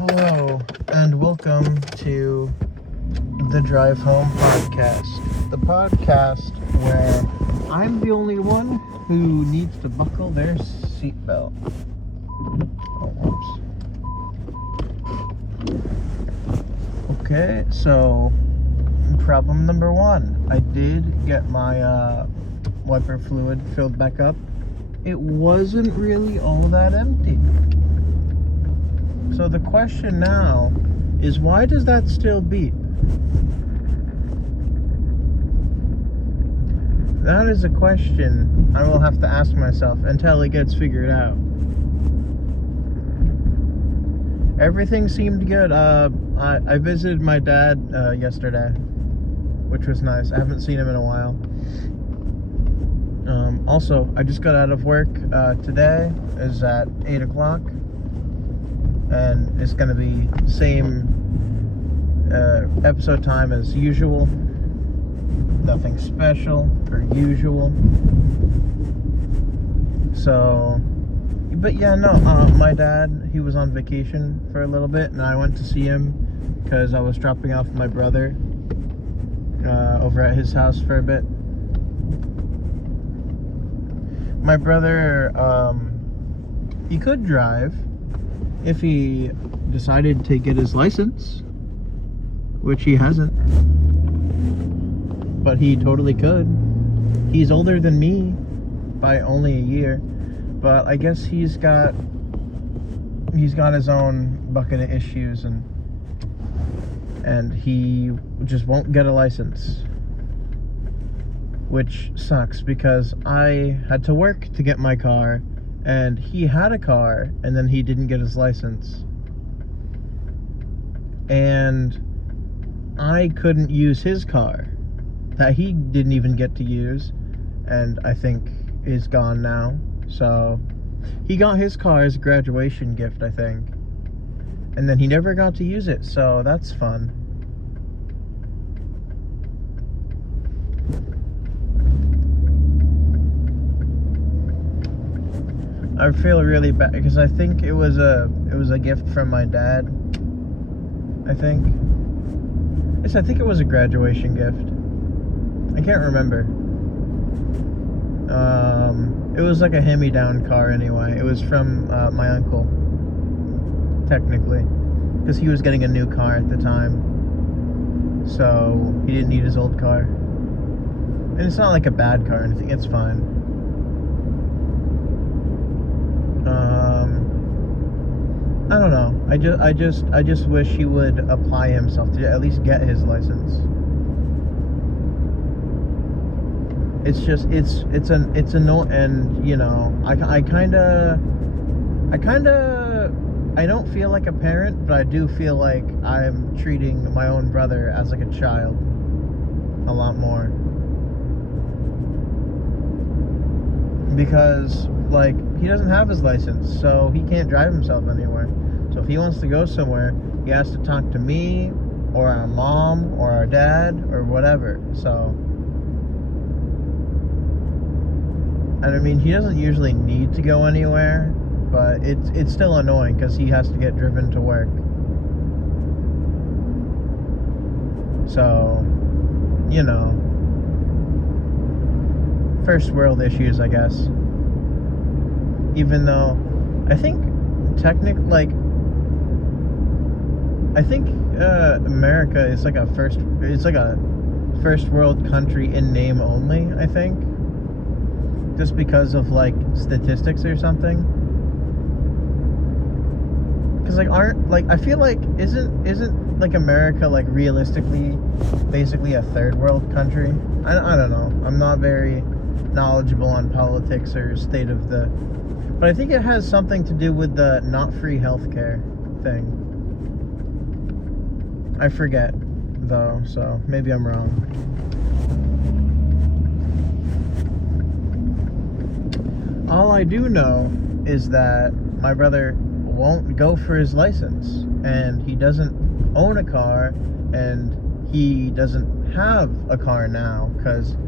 Hello, and welcome to the Drive Home podcast. The podcast where I'm the only one who needs to buckle their seatbelt. Oh, whoops. Okay, so problem number one. I did get my wiper fluid filled back up. It wasn't really all that empty. So the question now is, why does that still beep? That is a question I will have to ask myself until it gets figured out. Everything seemed good. I visited my dad yesterday, which was nice. I haven't seen him in a while. Also, I just got out of work. Today is at 8 o'clock. And it's going to be same episode time as usual. Nothing special or usual. So, but yeah, no, my dad, he was on vacation for a little bit, and I went to see him because I was dropping off my brother over at his house for a bit. My brother, he could drive if he decided to get his license, which he hasn't, but he totally could. He's older than me by only a year, but I guess he's got his own bucket of issues, and he just won't get a license, which sucks because I had to work to get my car. And he had a car, and then he didn't get his license. And I couldn't use his car that he didn't even get to use, and I think is gone now. So he got his car as a graduation gift, I think. And then he never got to use it, so that's fun. I feel really bad because I think it was a gift from my dad. I think it was a graduation gift. I can't remember. It was like a hand-me-down car anyway. It was from my uncle, technically, because he was getting a new car at the time, so he didn't need his old car. And it's not like a bad car or anything. It's fine. I don't know. I just wish he would apply himself to at least get his license. It's annoying, and you know, I don't feel like a parent, but I do feel like I'm treating my own brother as like a child a lot more, because like he doesn't have his license, so he can't drive himself anywhere. So if he wants to go somewhere, he has to talk to me or our mom or our dad or whatever. So, and I mean, he doesn't usually need to go anywhere, but it's still annoying because he has to get driven to work. So, you know, first world issues, I guess. Even though I think America is like a first world country in name only, I think, just because of like statistics or something. Because I feel like isn't like America like realistically basically a third world country? I don't know. I'm not very knowledgeable on politics or state of the, but I think it has something to do with the not free healthcare thing. I forget though, so maybe I'm wrong. All I do know is that my brother won't go for his license, and he doesn't own a car, and he doesn't have a car now because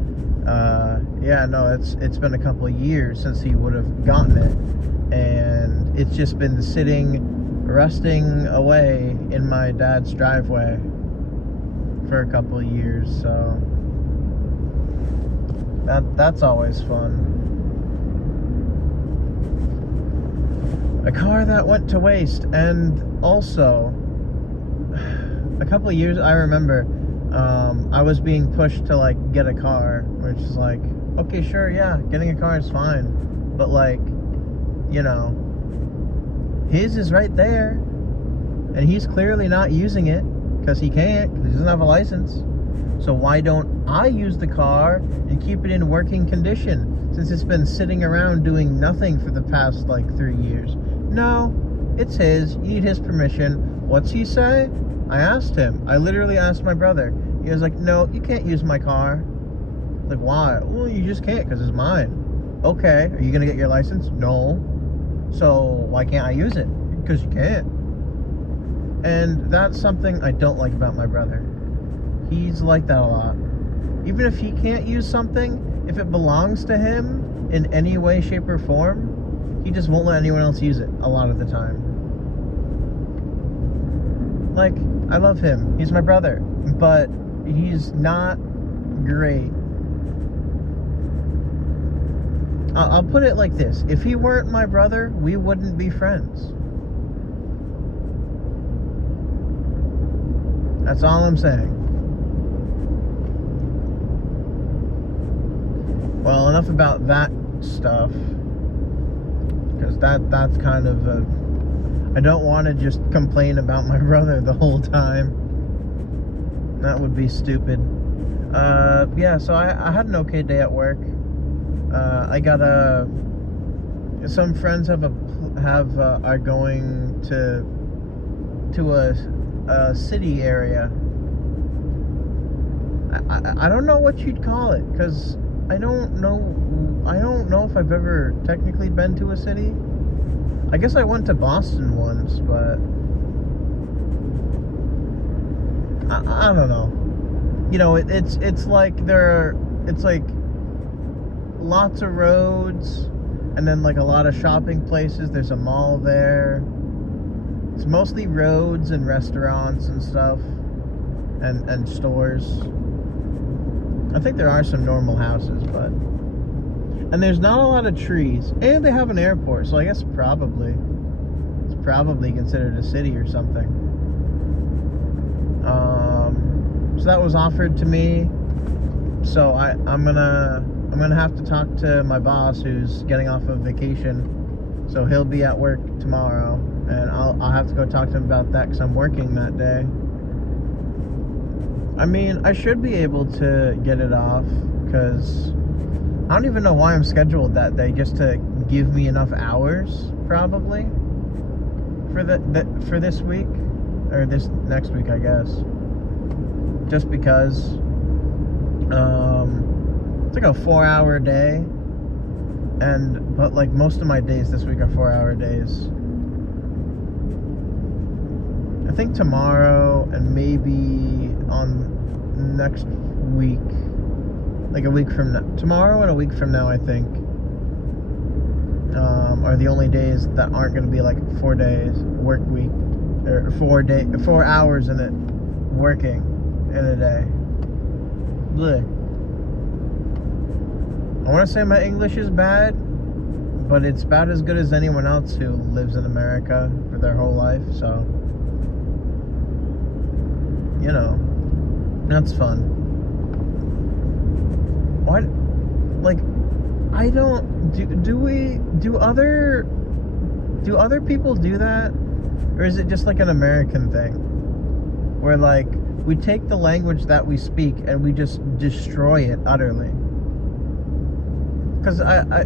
it's been a couple of years since he would have gotten it, and it's just been sitting rusting away in my dad's driveway for a couple of years, so that's always fun. A car that went to waste. And also, a couple of years, I remember, I was being pushed to, like, get a car, which is like, okay, sure, yeah, getting a car is fine, but, like, you know, his is right there, and he's clearly not using it, because he can't, because he doesn't have a license. So why don't I use the car and keep it in working condition, since it's been sitting around doing nothing for the past, like, 3 years? No, it's his. You need his permission. What's he say? I asked him. I literally asked my brother. He was like, no, you can't use my car. Like, why? Well, you just can't, because it's mine. Okay, are you going to get your license? No. So why can't I use it? Because you can't. And that's something I don't like about my brother. He's like that a lot. Even if he can't use something, if it belongs to him in any way, shape, or form, he just won't let anyone else use it a lot of the time. Like, I love him. He's my brother. But he's not great. I'll put it like this. If he weren't my brother, we wouldn't be friends. That's all I'm saying. Well, enough about that stuff. Because that's kind of a... I don't want to just complain about my brother the whole time. That would be stupid. Yeah, so I had an okay day at work. I got some friends are going to a city area. I don't know what you'd call it, because I don't know if I've ever technically been to a city. I guess I went to Boston once, but I don't know. You know, it's like it's like lots of roads, and then like a lot of shopping places. There's a mall there. It's mostly roads and restaurants and stuff, and stores. I think there are some normal houses, but... And there's not a lot of trees. And they have an airport, so I guess probably... It's probably considered a city or something. So that was offered to me. So I'm gonna have to talk to my boss, who's getting off of vacation. So he'll be at work tomorrow. And I'll have to go talk to him about that, because I'm working that day. I mean, I should be able to get it off, because I don't even know why I'm scheduled that day, just to give me enough hours, probably, for this week, or this next week, I guess. Just because it's like a 4-hour day, but like most of my days this week are 4-hour days. I think tomorrow and maybe on next week, like a week from now, tomorrow and a week from now, I think, are the only days that aren't going to be like 4 days work week, or 4 hours in it working in a day. Blech. I want to say my English is bad, but it's about as good as anyone else who lives in America for their whole life, so, you know, that's fun. What? Like, I don't... Do other people do that? Or is it just like an American thing? Where, like, we take the language that we speak and we just destroy it utterly. Because I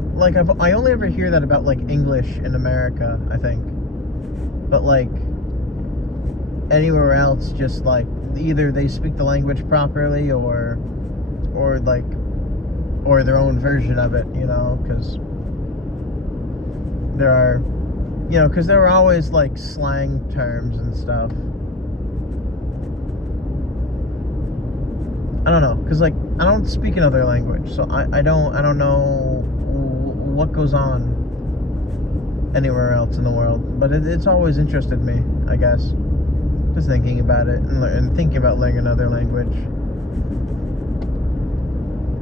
only ever hear that about, like, English in America, I think. But, like, anywhere else, just, like, either they speak the language properly or their own version of it, you know, because there are, you know, because there were always, like, slang terms and stuff. I don't know, because, like, I don't speak another language, so I don't know what goes on anywhere else in the world. But it's always interested me, I guess. Just thinking about it and thinking about learning another language.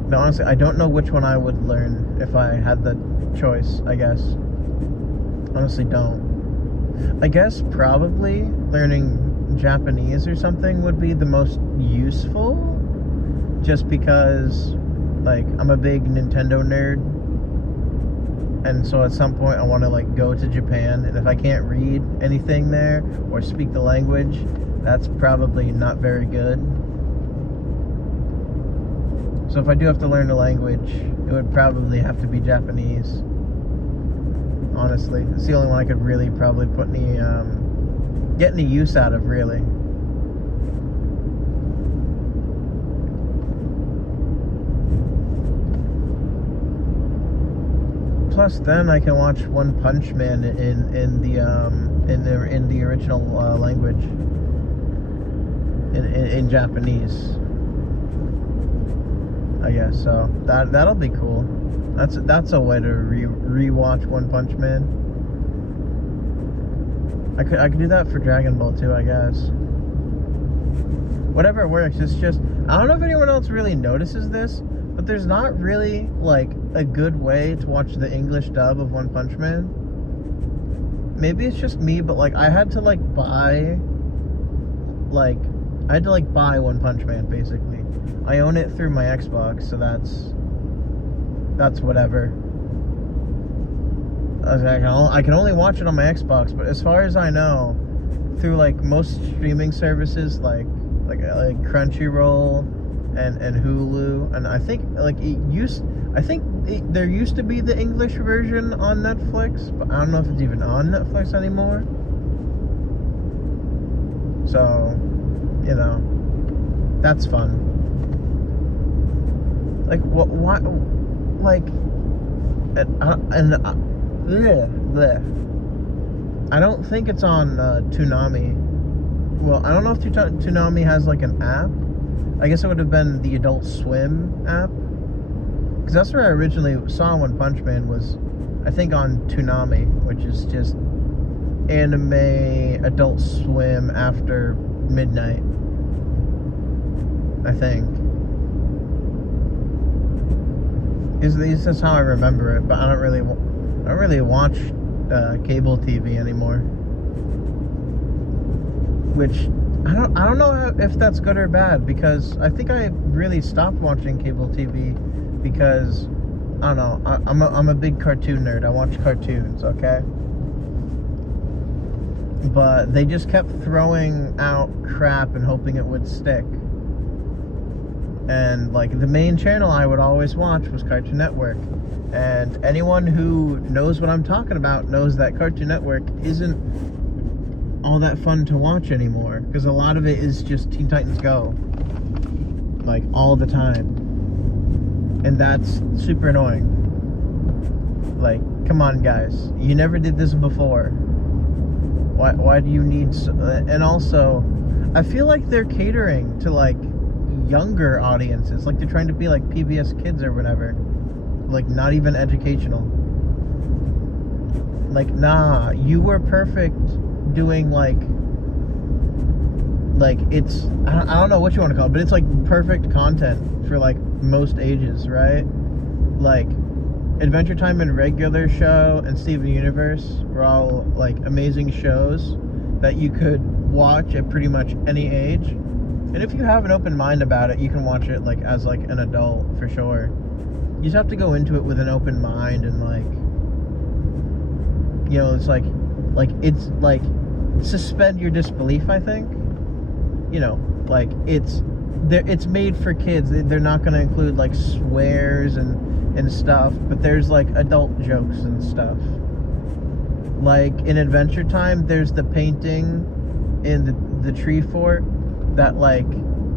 But honestly, I don't know which one I would learn if I had the choice, I guess. Honestly, don't. I guess probably learning Japanese or something would be the most useful, just because, like, I'm a big Nintendo nerd, and so at some point I want to, like, go to Japan, and if I can't read anything there or speak the language, that's probably not very good. So if I do have to learn a language, it would probably have to be Japanese. Honestly, it's the only one I could really probably put any get any use out of, really. Plus, then I can watch One Punch Man in the original language, in Japanese, I guess. So that'll be cool. That's a way to rewatch One Punch Man. I could do that for Dragon Ball too, I guess. Whatever works. It's just, I don't know if anyone else really notices this, but there's not really, like, a good way to watch the English dub of One Punch Man. Maybe it's just me, but, like, I had to buy One Punch Man, basically. I own it through my Xbox, so that's whatever. I can only watch it on my Xbox, but as far as I know, through, like, most streaming services, like Crunchyroll and Hulu, and I think, like, there used to be the English version on Netflix, but I don't know if it's even on Netflix anymore. So, you know, that's fun. Like, why, like, I don't think it's on Toonami. Well, I don't know if Toonami has, like, an app. I guess it would have been the Adult Swim app, because that's where I originally saw One Punch Man, was, I think, on Toonami, which is just anime Adult Swim after midnight, I think. This is how I remember it, but I don't really watch cable TV anymore. Which I don't know if that's good or bad, because I think I really stopped watching cable TV because, I don't know, I'm a big cartoon nerd. I watch cartoons, okay? But they just kept throwing out crap and hoping it would stick. And, like, the main channel I would always watch was Cartoon Network. And anyone who knows what I'm talking about knows that Cartoon Network isn't all that fun to watch anymore, because a lot of it is just Teen Titans Go, like, all the time, and that's super annoying. Like, come on, guys, you never did this before. Why do you need and also, I feel like they're catering to, like, younger audiences, like they're trying to be like PBS Kids or whatever, like, not even educational. Like, nah, you were perfect doing, like it's, I don't know what you want to call it, but it's, like, perfect content for, like, most ages, right? Like, Adventure Time and Regular Show and Steven Universe were all, like, amazing shows that you could watch at pretty much any age. And if you have an open mind about it, you can watch it, like, as, like, an adult, for sure. You just have to go into it with an open mind and, like, you know, it's like it's, like, suspend your disbelief, I think. You know, like, it's made for kids. They're not going to include, like, swears and stuff, but there's, like, adult jokes and stuff. Like, in Adventure Time, there's the painting in the tree fort that, like,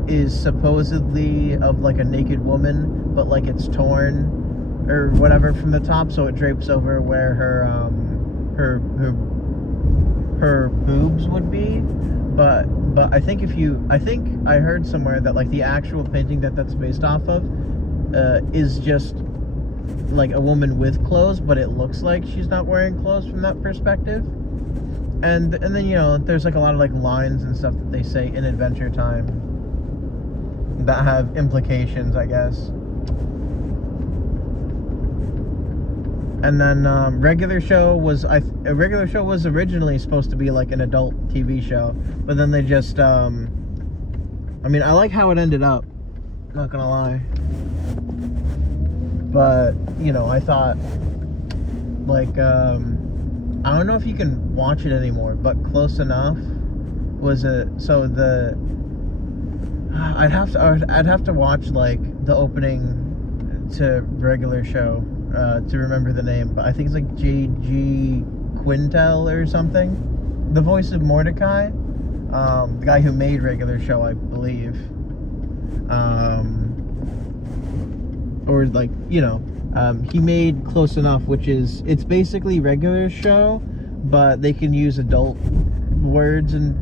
is supposedly of, like, a naked woman, but, like, it's torn or whatever from the top, so it drapes over where her boobs would be. But I think I heard somewhere that, like, the actual painting that's based off of is just like a woman with clothes, but it looks like she's not wearing clothes from that perspective. And then, you know, there's like a lot of like lines and stuff that they say in Adventure Time that have implications, I guess. And then regular show was originally supposed to be like an adult TV show, but then they just I mean, I like how it ended up, not gonna lie. But, you know, I thought like I don't know if you can watch it anymore, but Close Enough was I'd have to watch like the opening to regular show to remember the name, but I think it's like J.G. Quintel or something. The voice of Mordecai, the guy who made regular show, I believe. Or like, you know, he made Close Enough, which is, it's basically regular show, but they can use adult words and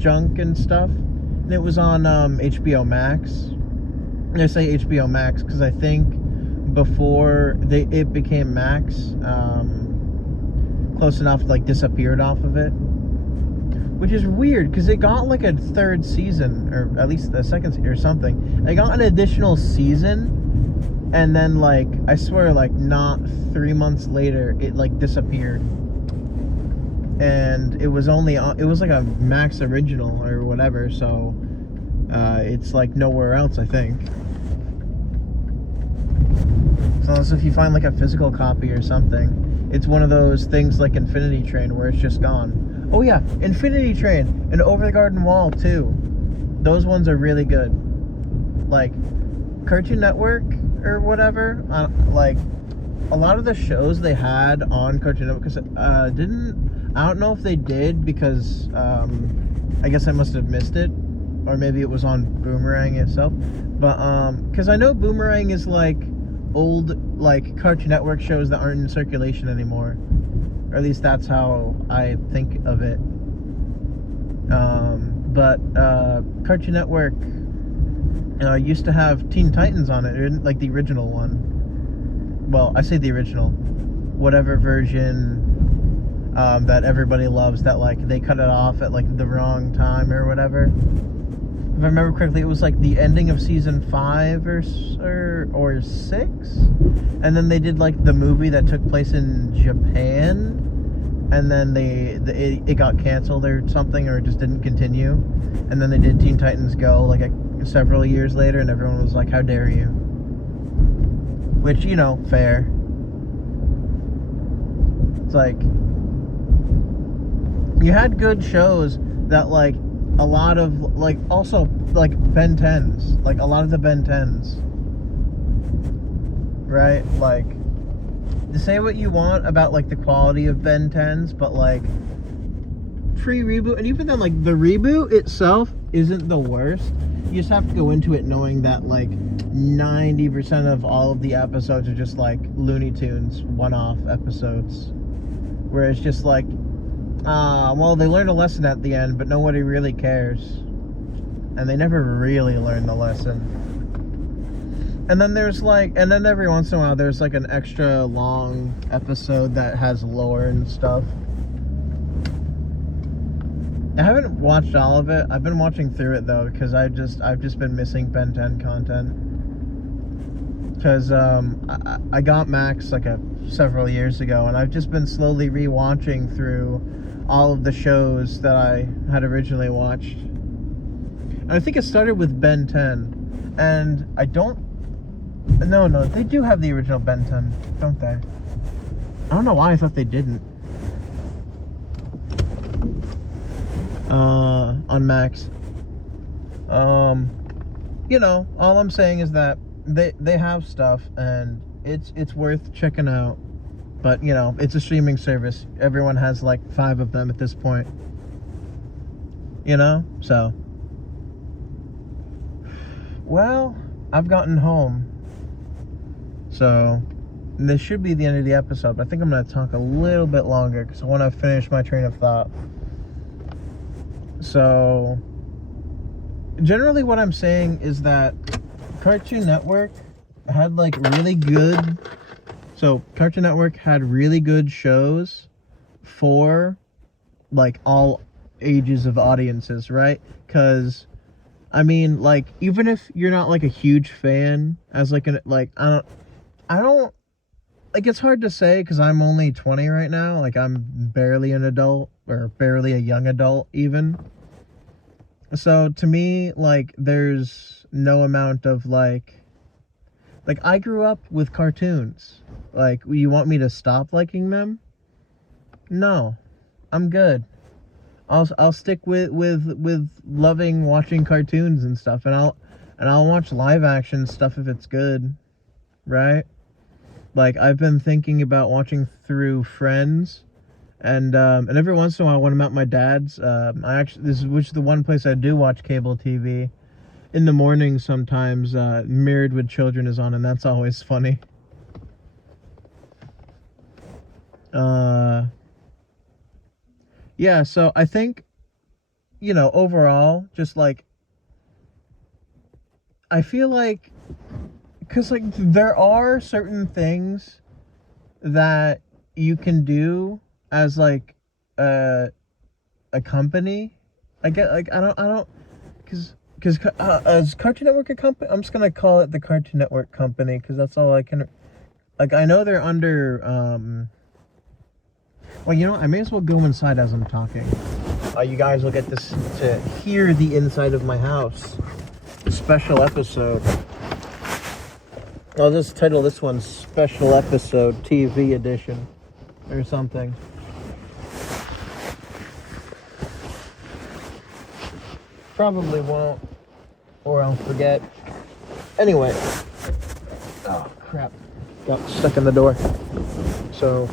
junk and stuff. And it was on HBO Max. And I say HBO Max because I think before it became Max, Close Enough like disappeared off of it, which is weird because it got like a third season, or at least the second or something. It got an additional season. And then, like, I swear, like, not 3 months later, it, like, disappeared. And it was only, it was like a Max original or whatever, so it's, like, nowhere else, I think. So unless if you find, like, a physical copy or something. It's one of those things like Infinity Train where it's just gone. Oh, yeah, Infinity Train and Over the Garden Wall, too. Those ones are really good. Like, Cartoon Network or whatever, like a lot of the shows they had on Cartoon Network, because I don't know if they did, because I guess I must have missed it, or maybe it was on Boomerang itself, but because I know Boomerang is like old like Cartoon Network shows that aren't in circulation anymore, or at least that's how I think of it. But Cartoon Network used to have Teen Titans on it, like the original one. Well, I say the original, whatever version that everybody loves, that like they cut it off at like the wrong time or whatever. If I remember correctly, it was like the ending of season 5 or 6, and then they did like the movie that took place in Japan, and then it got canceled or something, or it just didn't continue, and then they did Teen Titans Go like several years later, and everyone was like, how dare you? Which, you know, fair. It's like, you had good shows that like a lot of, like, also like Ben 10s, like a lot of the Ben 10s, right? Like, to say what you want about like the quality of Ben 10s, but like pre-reboot, and even then like the reboot itself isn't the worst. You just have to go into it knowing that like 90% of all of the episodes are just like Looney Tunes one-off episodes, where it's just like, well, they learned a lesson at the end, but nobody really cares, and they never really learn the lesson. And then there's like, and then every once in a while there's like an extra long episode that has lore and stuff. I haven't watched all of it. I've been watching through it though, because I've just been missing Ben 10 content. Because I got Max like several years ago, and I've just been slowly rewatching through all of the shows that I had originally watched. And I think it started with Ben 10, and I don't. No, they do have the original Ben 10, don't they? I don't know why I thought they didn't. On Max. You know, all I'm saying is that they have stuff, and it's worth checking out. But, you know, it's a streaming service. Everyone has like 5 of them at this point. You know? So, well, I've gotten home. So, this should be the end of the episode, but I think I'm going to talk a little bit longer because I want to finish my train of thought. So, generally what I'm saying is that Cartoon Network had like really good So Cartoon Network had really good shows for like all ages of audiences, right? Because I mean, like, even if you're not like a huge fan, as like an like I don't like, it's hard to say because I'm only 20 right now. Like, I'm barely an adult, or barely a young adult even. So to me, like, there's no amount of like I grew up with cartoons. Like, you want me to stop liking them? No, I'm good. I'll stick with loving watching cartoons and stuff, and I'll watch live action stuff if it's good, right? Like, I've been thinking about watching through Friends, and every once in a while when I'm at my dad's, which is the one place I do watch cable TV. In the morning sometimes, Married with Children is on, and that's always funny. Yeah, so I think, overall, just like, I feel like, because like there are certain things that you can do as like a company. I get, like, I don't because as Cartoon Network a company, I'm just gonna call it the Cartoon Network company because that's all I can. Like, I know they're under well, I may as well go inside as I'm talking. You guys will get to hear the inside of my house. Special episode. I'll just title this one Special Episode TV Edition or something. Probably won't, or I'll forget. Anyway. Oh, crap. Got stuck in the door. So,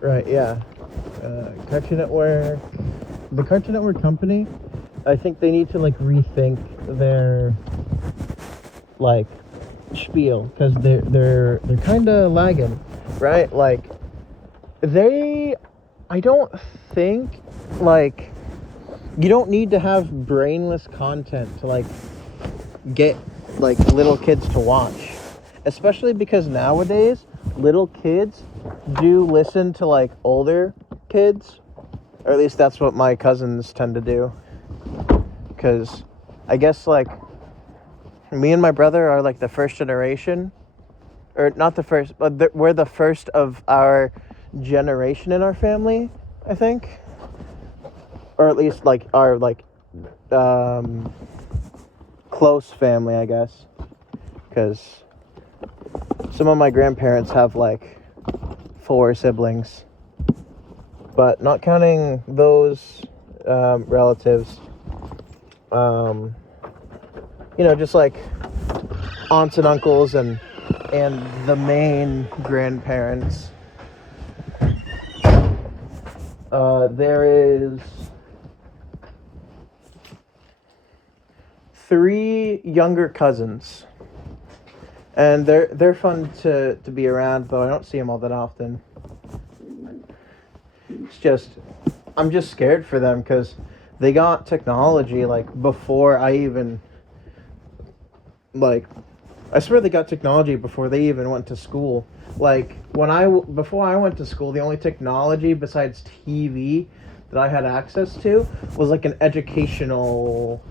right, yeah. Cartoon Network, the Cartoon Network company, I think they need to like rethink their like spiel, because they're kind of lagging, right? Like, I don't think, like, you don't need to have brainless content to like get like little kids to watch, especially because nowadays little kids do listen to like older kids, or at least that's what my cousins tend to do, because I guess like me and my brother are like the first generation, or not the first, but we're the first of our generation in our family, I think, or at least like our like close family, I guess, because some of my grandparents have like 4 siblings, but not counting those relatives, just like aunts and uncles and the main grandparents. There is 3 younger cousins, and they're fun to be around, though I don't see them all that often. It's just, I'm just scared for them because they got technology like before I even, like, I swear they got technology before they even went to school. Like, before I went to school, the only technology besides TV that I had access to was like an educational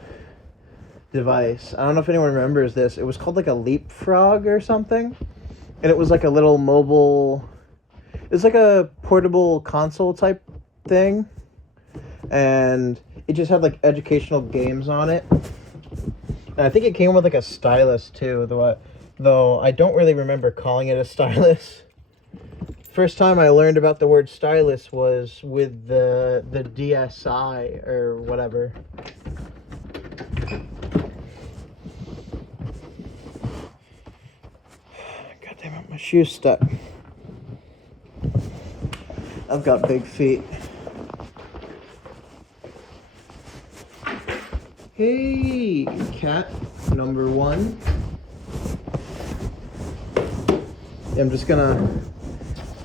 device. I don't know if anyone remembers this. It was called like a Leapfrog or something, and it was like a little mobile, it's like a portable console type thing, and it just had like educational games on it. And I think it came with like a stylus too, though I don't really remember calling it a stylus. First time I learned about the word stylus was with the DSi or whatever. God damn it, my shoe's stuck. I've got big feet. Hey, cat number 1. I'm just gonna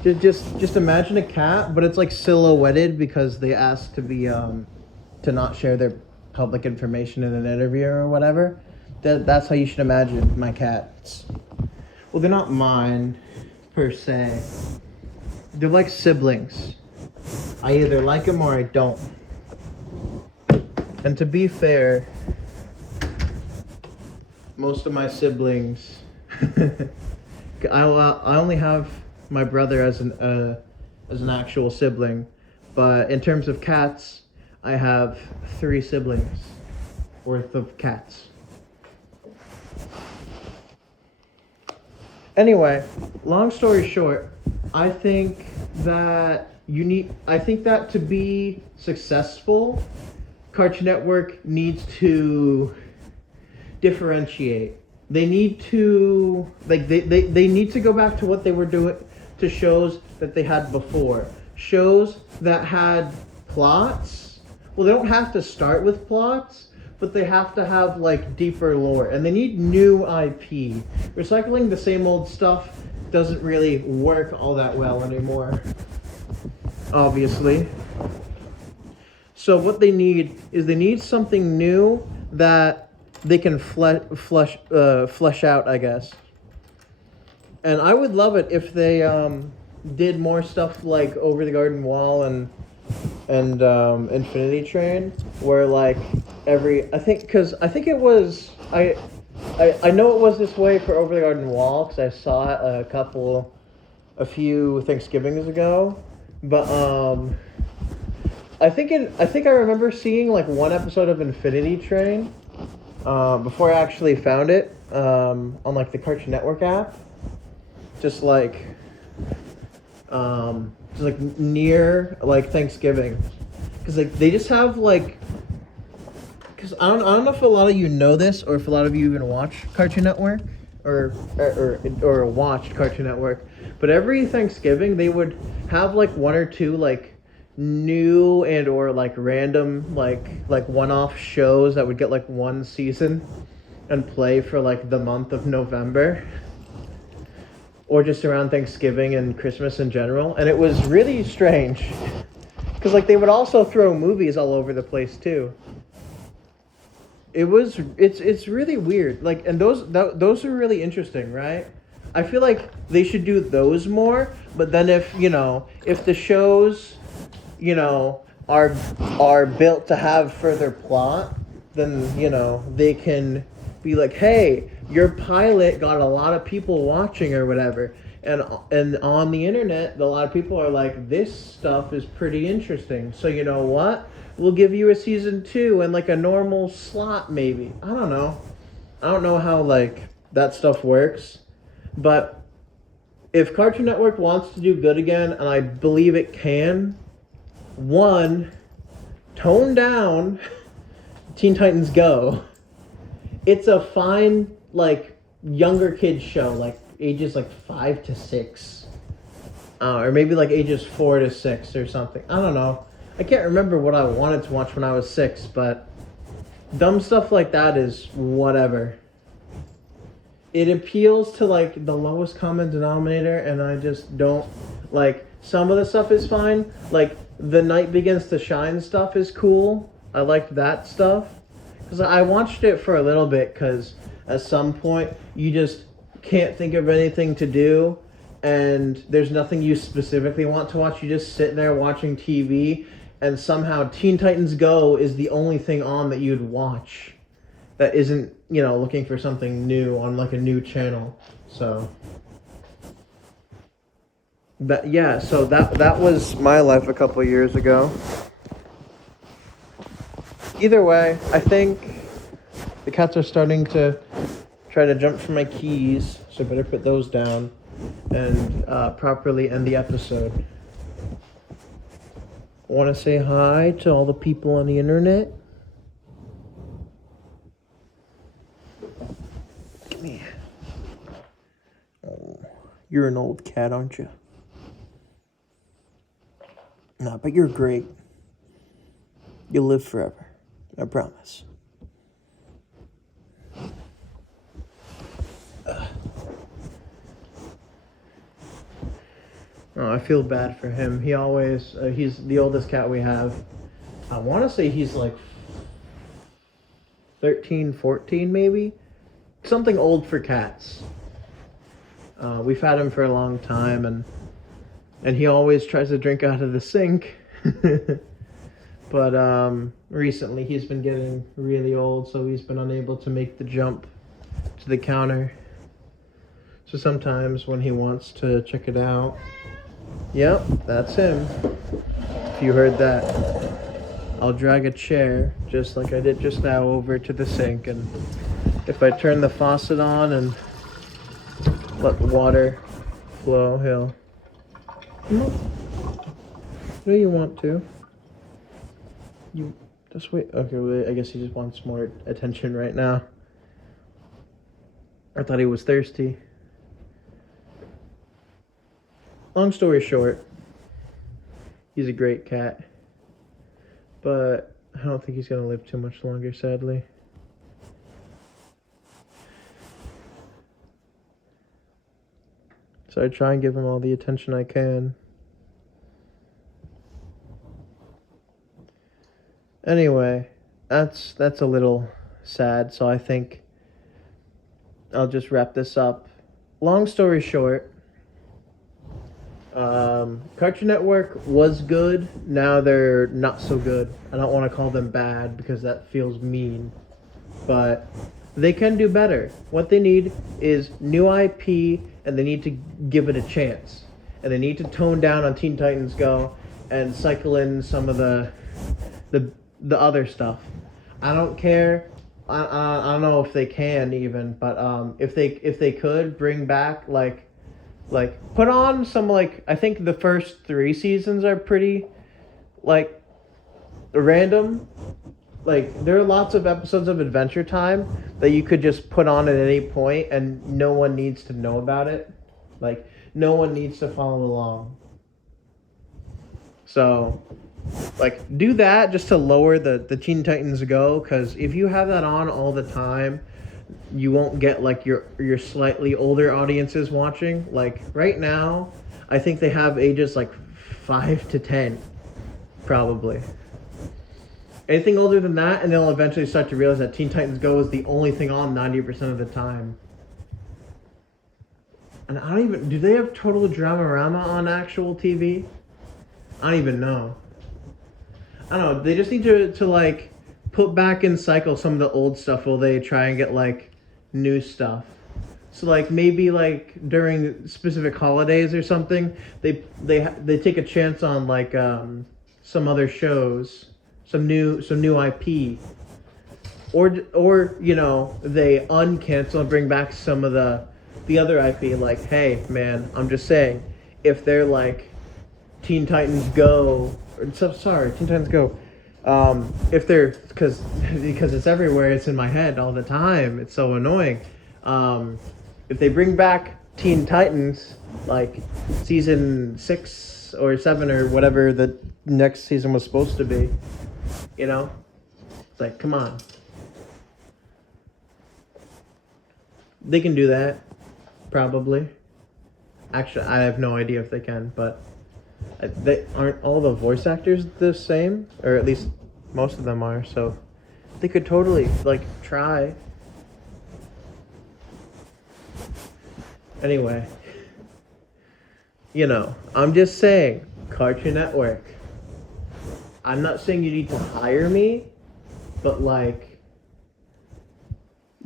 just imagine a cat, but it's like silhouetted because they asked to be to not share their public information in an interview or whatever. That's how you should imagine my cats. Well, they're not mine, per se. They're like siblings. I either like them or I don't. And to be fair, most of my siblings, I only have my brother as an actual sibling, but in terms of cats, I have 3 siblings worth of cats. Anyway, long story short, I think that to be successful, Cartoon Network needs to differentiate. They need to they need to go back to what they were doing, to shows that they had before. Shows that had plots. Well, they don't have to start with plots, but they have to have like deeper lore, and they need new IP. Recycling the same old stuff doesn't really work all that well anymore, obviously. So what they need something new that they can flesh out, I guess. And I would love it if they did more stuff like Over the Garden Wall and Infinity Train, where like I think it was I know it was this way for Over the Garden Wall because I saw it a few Thanksgivings ago, but I think I remember seeing like one episode of Infinity Train before I actually found it on like the Cartoon Network app, just like near like Thanksgiving, because like they just have like, because I don't know if a lot of you know this or if a lot of you even watch Cartoon Network or watched Cartoon Network, but every Thanksgiving they would have like 1 or 2 like new and or like random like one-off shows that would get like 1 season and play for like the month of November, or just around Thanksgiving and Christmas in general. And it was really strange because like they would also throw movies all over the place too. It's really weird, like, and those are really interesting, right? I feel like they should do those more, but then if the shows are built to have further plot, then they can be like, hey, your pilot got a lot of people watching or whatever, and on the internet a lot of people are like, this stuff is pretty interesting, so you know what, we'll give you a season 2 and like a normal slot maybe. I don't know how like that stuff works, but if Cartoon Network wants to do good again, and I believe it can, 1, tone down Teen Titans Go. It's a fine, like, younger kids show, like ages like 5 to 6, or maybe like ages 4 to 6 or something. I don't know. I can't remember what I wanted to watch when I was 6, but dumb stuff like that is whatever. It appeals to like the lowest common denominator, and I just don't like. Some of the stuff is fine, like The Night Begins to Shine stuff is cool. I liked that stuff because I watched it for a little bit, because at some point you just can't think of anything to do and there's nothing you specifically want to watch. You just sit there watching TV, and somehow Teen Titans Go is the only thing on that you'd watch that isn't, looking for something new on like a new channel. So but yeah, so that was my life a couple years ago. Either way, I think the cats are starting to try to jump for my keys, so I better put those down and properly end the episode. I want to say hi to all the people on the internet. Come here. Oh, you're an old cat, aren't you? No, but you're great. You'll live forever. I promise. Oh, I feel bad for him. He always, he's the oldest cat we have. I want to say he's like 13, 14 maybe. Something old for cats. We've had him for a long time, and he always tries to drink out of the sink. But recently he's been getting really old, so he's been unable to make the jump to the counter. So sometimes when he wants to check it out, yep, that's him. If you heard that, I'll drag a chair, just like I did just now, over to the sink, and if I turn the faucet on and let the water flow, he'll come up. No, you want to. You just wait. Okay, wait, I guess he just wants more attention right now. I thought he was thirsty. Long story short, he's a great cat, but I don't think he's gonna live too much longer, sadly. So I try and give him all the attention I can. Anyway, that's a little sad, so I think I'll just wrap this up. Long story short, Cartoon Network was good. Now they're not so good. I don't want to call them bad because that feels mean, but they can do better. What they need is new IP, and they need to give it a chance. And they need to tone down on Teen Titans Go and cycle in some of the other stuff. I don't care. I don't know if they can even, but if they could bring back like put on some, like, I think the first 3 seasons are pretty like random. Like, there are lots of episodes of Adventure Time that you could just put on at any point and no one needs to know about it. Like, no one needs to follow along. So, like, do that just to lower the Teen Titans Go, because if you have that on all the time, you won't get, like, your slightly older audiences watching. Like, right now, I think they have ages, like, 5 to 10, probably. Anything older than that, and they'll eventually start to realize that Teen Titans Go is the only thing on 90% of the time. And I don't even... Do they have Total Dramarama on actual TV? I don't even know. I don't know. They just need to like, put back in cycle some of the old stuff while they try and get, like, new stuff. So, like, maybe, like, during specific holidays or something, they take a chance on, like, some other shows, some new IP, or you know, they uncancel and bring back some of the other IP. Like, hey man, I'm just saying, if they're like Teen Titans Go, Teen Titans Go, if they're, because it's everywhere, it's in my head all the time, it's so annoying. If they bring back Teen Titans, like season 6 or 7 or whatever the next season was supposed to be, you know, it's like, come on. They can do that, probably. Actually, I have no idea if they can, but they aren't all the voice actors the same, or at least most of them are, so they could totally, like, try. Anyway, you know, I'm just saying, Cartoon Network, I'm not saying you need to hire me, but, like,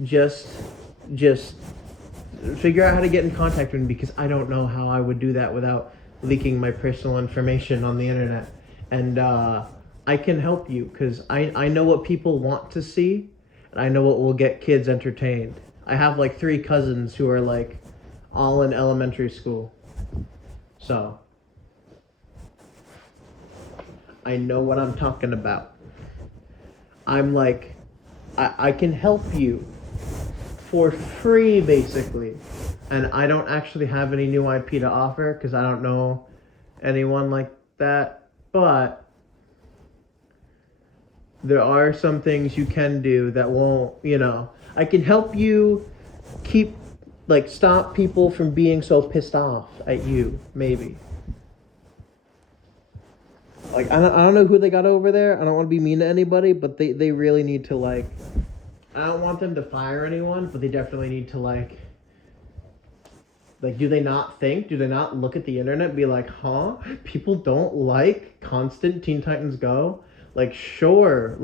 just figure out how to get in contact with me, because I don't know how I would do that without leaking my personal information on the internet. And I can help you, because I know what people want to see, and I know what will get kids entertained. I have, like, 3 cousins who are, like, all in elementary school. So I know what I'm talking about. I'm like, I can help you for free, basically. And I don't actually have any new IP to offer, because I don't know anyone like that. But there are some things you can do that won't, you know, I can help you keep, like, stop people from being so pissed off at you, maybe. Like, I don't know who they got over there. I don't want to be mean to anybody, but they really need to, like, I don't want them to fire anyone, but they definitely need to do they not think? Do they not look at the internet and be like, huh? People don't like constant Teen Titans Go? Like, sure,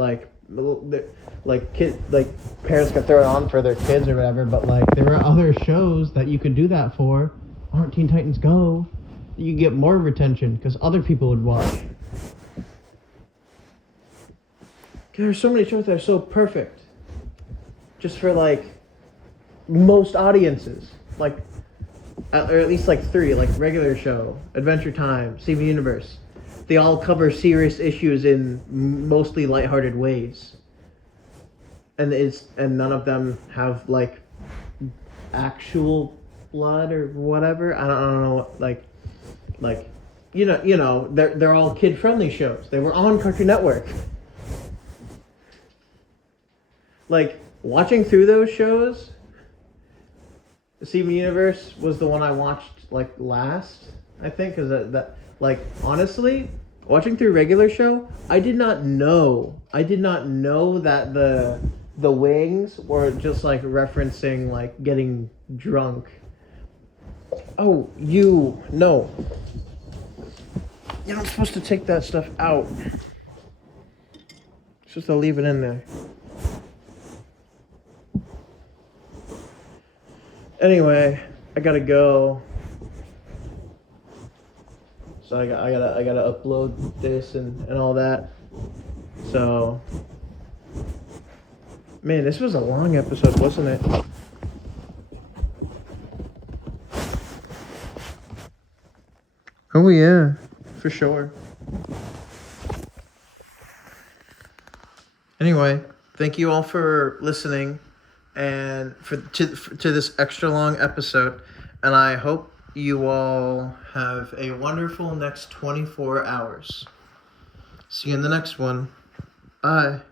parents can throw it on for their kids or whatever, but like there are other shows that you could do that for. Aren't Teen Titans Go? You get more retention because other people would watch. There's so many shows that are so perfect. Just for like most audiences. Like, or at least like 3, like Regular Show, Adventure Time, Steven Universe. They all cover serious issues in mostly lighthearted ways. And none of them have like actual blood or whatever. I don't know, like you know, they're all kid-friendly shows. They were on Cartoon Network. Like, watching through those shows, Steven Universe was the one I watched like last, I think, because that like honestly, watching through Regular Show, I did not know that the wings were just like referencing like getting drunk. Oh, no. You're not supposed to take that stuff out. You're supposed to leave it in there. Anyway, I gotta go. So I gotta upload this and all that. So, man, this was a long episode, wasn't it? Oh yeah, for sure. Anyway, thank you all for listening and to this extra long episode, and I hope you all have a wonderful next 24 hours. See you in the next one. Bye.